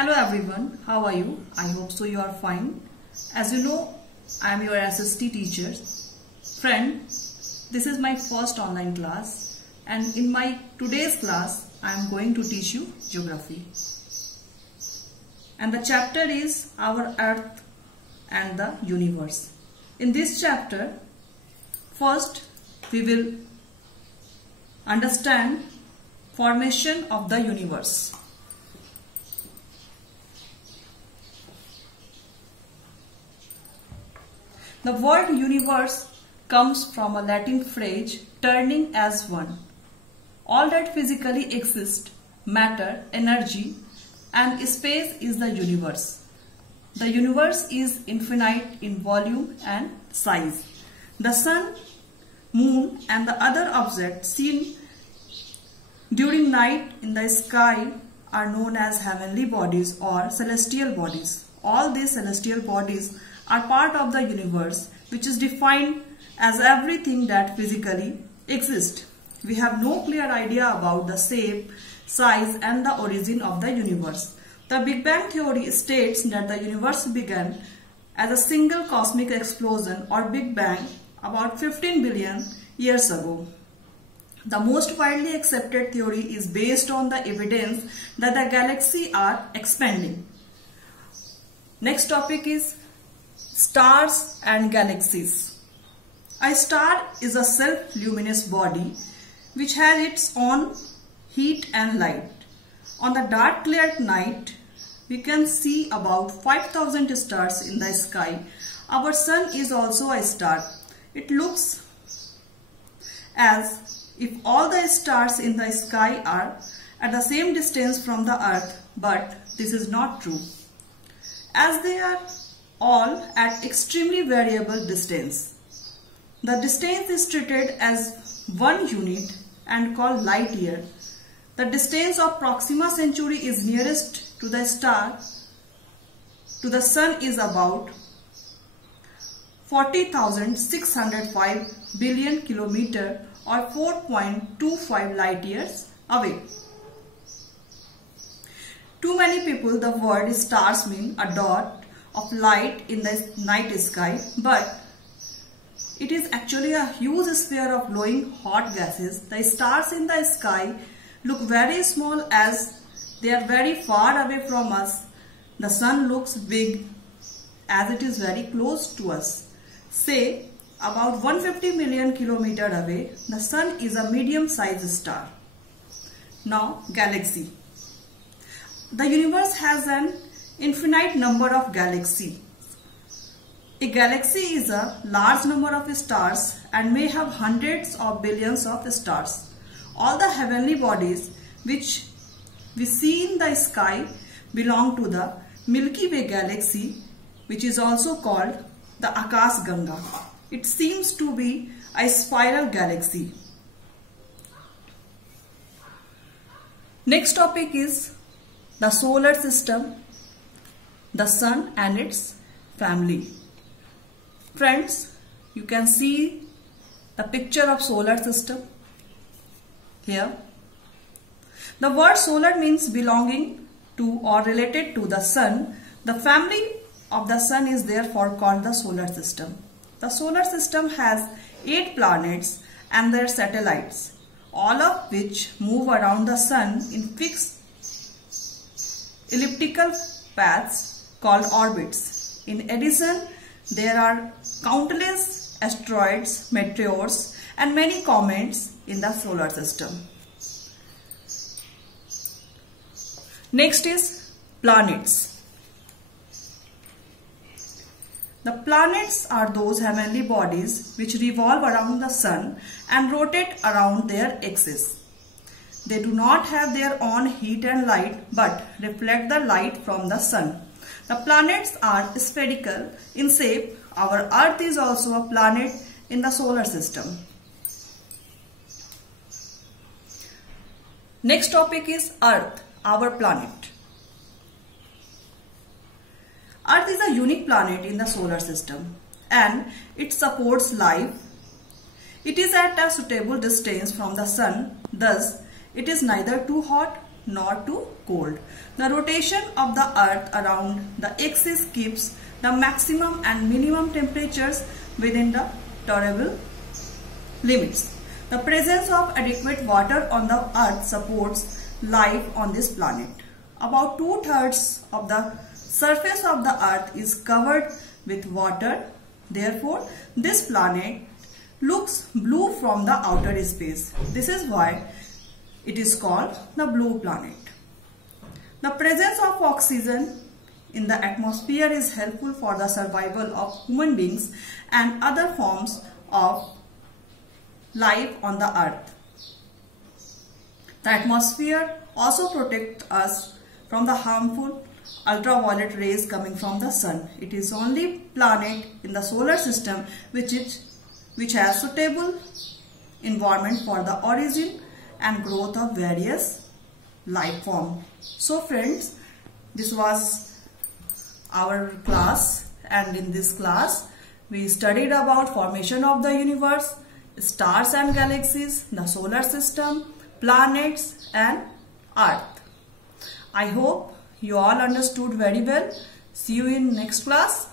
Hello everyone, how are you? I hope so you are fine. As you know, I am your SST teacher. Friend, this is my first online class and in my today's class I am going to teach you geography. And the chapter is our Earth and the universe. In this chapter, first we will understand formation of the universe. The word universe comes from a Latin phrase turning as one. All that physically exists, matter, energy and space is the universe. The universe is infinite in volume and size. The sun, moon and the other objects seen during night in the sky are known as heavenly bodies or celestial bodies. All these celestial bodies are part of the universe, which is defined as everything that physically exists. We have no clear idea about the shape, size and the origin of the universe. The Big Bang theory states that the universe began as a single cosmic explosion or Big Bang about 15 billion years ago. The most widely accepted theory is based on the evidence that the galaxies are expanding. Next topic is stars and galaxies. A star is a self-luminous body which has its own heat and light. On the dark clear night, we can see about 5,000 stars in the sky. Our sun is also a star. It looks as if all the stars in the sky are at the same distance from the earth, but this is not true, as they are all at extremely variable distance. The distance is treated as one unit and called light year. The distance of Proxima Centauri is nearest to the star to the sun is about 40,605 billion kilometer or 4.25 light years away. To many people, the word stars mean a dot of light in the night sky, but it is actually a huge sphere of glowing hot gases. The stars in the sky look very small as they are very far away from us. The sun looks big as it is very close to us. Say about 150 million kilometers away, the sun is a medium-sized star. Now, galaxy. The universe has an infinite number of galaxies. A galaxy is a large number of stars and may have hundreds or billions of stars. All the heavenly bodies which we see in the sky belong to the Milky Way galaxy, which is also called the Akash Ganga. It seems to be a spiral galaxy. Next topic is the solar system, the sun and its family. Friends, you can see the picture of solar system here. The word solar means belonging to or related to the sun. The family of the sun is therefore called the solar system. The solar system has 8 planets and their satellites, all of which move around the sun in fixed elliptical paths called orbits. In addition, there are countless asteroids, meteors and many comets in the solar system. Next is planets. The planets are those heavenly bodies which revolve around the sun and rotate around their axis. They do not have their own heat and light but reflect the light from the sun. The planets are spherical in shape. Our Earth is also a planet in the solar system. Next topic is Earth, our planet. Earth is a unique planet in the solar system and it supports life. It is at a suitable distance from the sun, thus it is neither too hot nor too cold. The rotation of the earth around the axis keeps the maximum and minimum temperatures within the tolerable limits. The presence of adequate water on the earth supports life on this planet. About 2/3 of the surface of the earth is covered with water. Therefore, this planet looks blue from the outer space. This is why it is called the blue planet. The presence of oxygen in the atmosphere is helpful for the survival of human beings and other forms of life on the earth. The atmosphere also protects us from the harmful ultraviolet rays coming from the sun. It is only planet in the solar system which has suitable environment for the origin and growth of various life forms. So friends, this was our class, and in this class we studied about formation of the universe, stars and galaxies, the solar system, planets and earth. I hope you all understood very well. See you in next class.